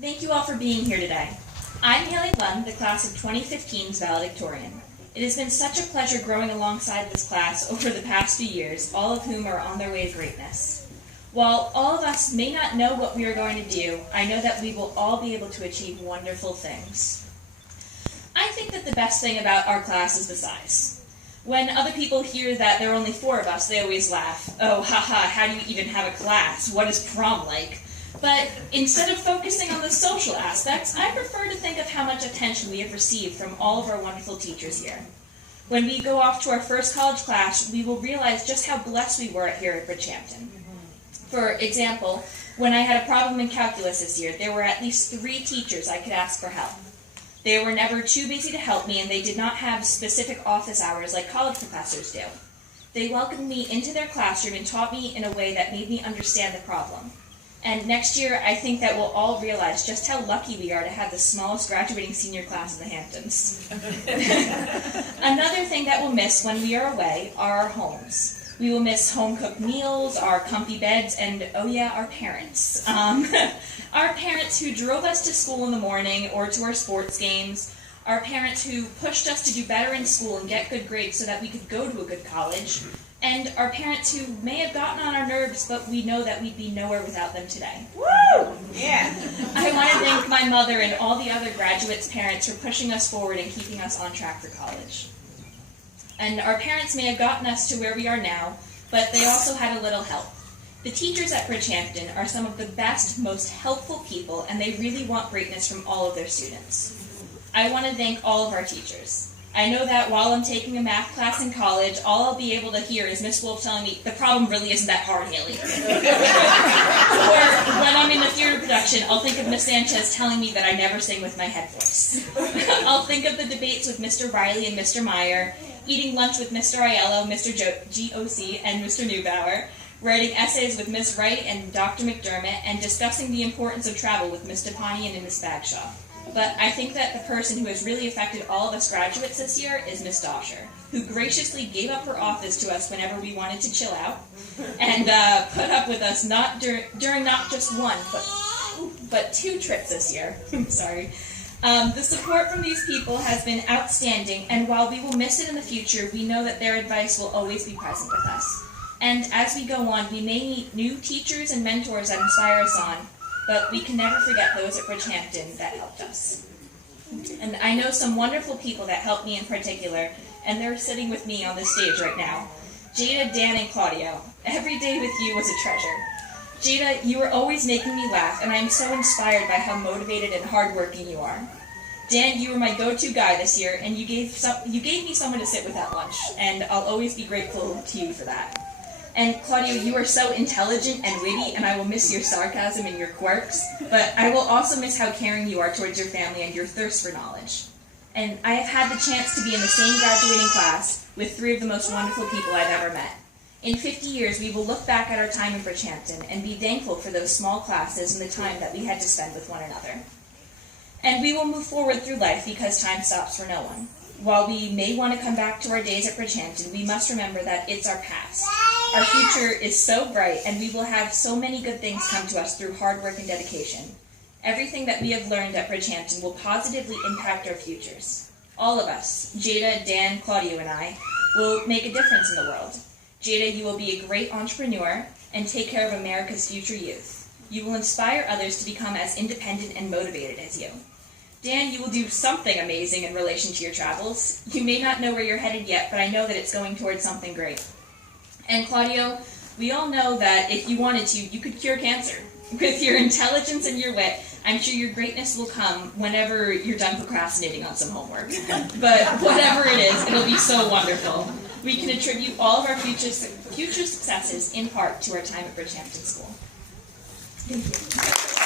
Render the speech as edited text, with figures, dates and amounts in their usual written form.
Thank you all for being here today. I'm Hayley Lund, the class of 2015's valedictorian. It has been such a pleasure growing alongside this class over the past few years, all of whom are on their way to greatness. While all of us may not know what we are going to do, I know that we will all be able to achieve wonderful things. I think that the best thing about our class is the size. When other people hear that there are only 4 of us, they always laugh. Oh, haha, how do you even have a class? What is prom like? But instead of focusing on the social aspects, I prefer to think of how much attention we have received from all of our wonderful teachers here. When we go off to our first college class, we will realize just how blessed we were here at Bridgehampton. For example, when I had a problem in calculus this year, there were at least 3 teachers I could ask for help. They were never too busy to help me, and they did not have specific office hours like college professors do. They welcomed me into their classroom and taught me in a way that made me understand the problem. And next year, I think that we'll all realize just how lucky we are to have the smallest graduating senior class in the Hamptons. Another thing that we'll miss when we are away are our homes. We will miss home-cooked meals, our comfy beds, and, oh yeah, our parents. Our parents who drove us to school in the morning or to our sports games, our parents who pushed us to do better in school and get good grades so that we could go to a good college, and our parents who may have gotten on our nerves, but we know that we'd be nowhere without them today. Woo! Yeah. I want to thank my mother and all the other graduates' parents for pushing us forward and keeping us on track for college. And our parents may have gotten us to where we are now, but they also had a little help. The teachers at Bridgehampton are some of the best, most helpful people, and they really want greatness from all of their students. I want to thank all of our teachers. I know that while I'm taking a math class in college, all I'll be able to hear is Miss Wolf telling me, the problem really isn't that hard, Hayley. Or when I'm in a theater production, I'll think of Miss Sanchez telling me that I never sing with my head voice. I'll think of the debates with Mr. Riley and Mr. Meyer, eating lunch with Mr. Aiello, Mr. GOC, and Mr. Neubauer, writing essays with Miss Wright and Dr. McDermott, and discussing the importance of travel with Miss Depanian and Miss Bagshaw. But I think that the person who has really affected all of us graduates this year is Miss Dosher, who graciously gave up her office to us whenever we wanted to chill out, and put up with us not during not just one, but 2 trips this year. Sorry. The support from these people has been outstanding, and while we will miss it in the future, we know that their advice will always be present with us. And as we go on, we may meet new teachers and mentors that inspire us on, but we can never forget those at Bridgehampton that helped us. And I know some wonderful people that helped me in particular, and they're sitting with me on this stage right now. Jada, Dan, and Claudio. Every day with you was a treasure. Jada, you are always making me laugh, and I am so inspired by how motivated and hardworking you are. Dan, you were my go-to guy this year, and you gave me someone to sit with at lunch, and I'll always be grateful to you for that. And Claudio, you are so intelligent and witty, and I will miss your sarcasm and your quirks, but I will also miss how caring you are towards your family and your thirst for knowledge. And I have had the chance to be in the same graduating class with 3 of the most wonderful people I've ever met. In 50 years, we will look back at our time in Bridgehampton and be thankful for those small classes and the time that we had to spend with one another. And we will move forward through life because time stops for no one. While we may want to come back to our days at Bridgehampton, we must remember that it's our past. Our future is so bright, and we will have so many good things come to us through hard work and dedication. Everything that we have learned at Bridgehampton will positively impact our futures. All of us, Jada, Dan, Claudio, and I, will make a difference in the world. Jada, you will be a great entrepreneur and take care of America's future youth. You will inspire others to become as independent and motivated as you. Dan, you will do something amazing in relation to your travels. You may not know where you're headed yet, but I know that it's going towards something great. And Claudio, we all know that if you wanted to, you could cure cancer. With your intelligence and your wit, I'm sure your greatness will come whenever you're done procrastinating on some homework. But whatever it is, it'll be so wonderful. We can attribute all of our future successes in part to our time at Bridgehampton School. Thank you.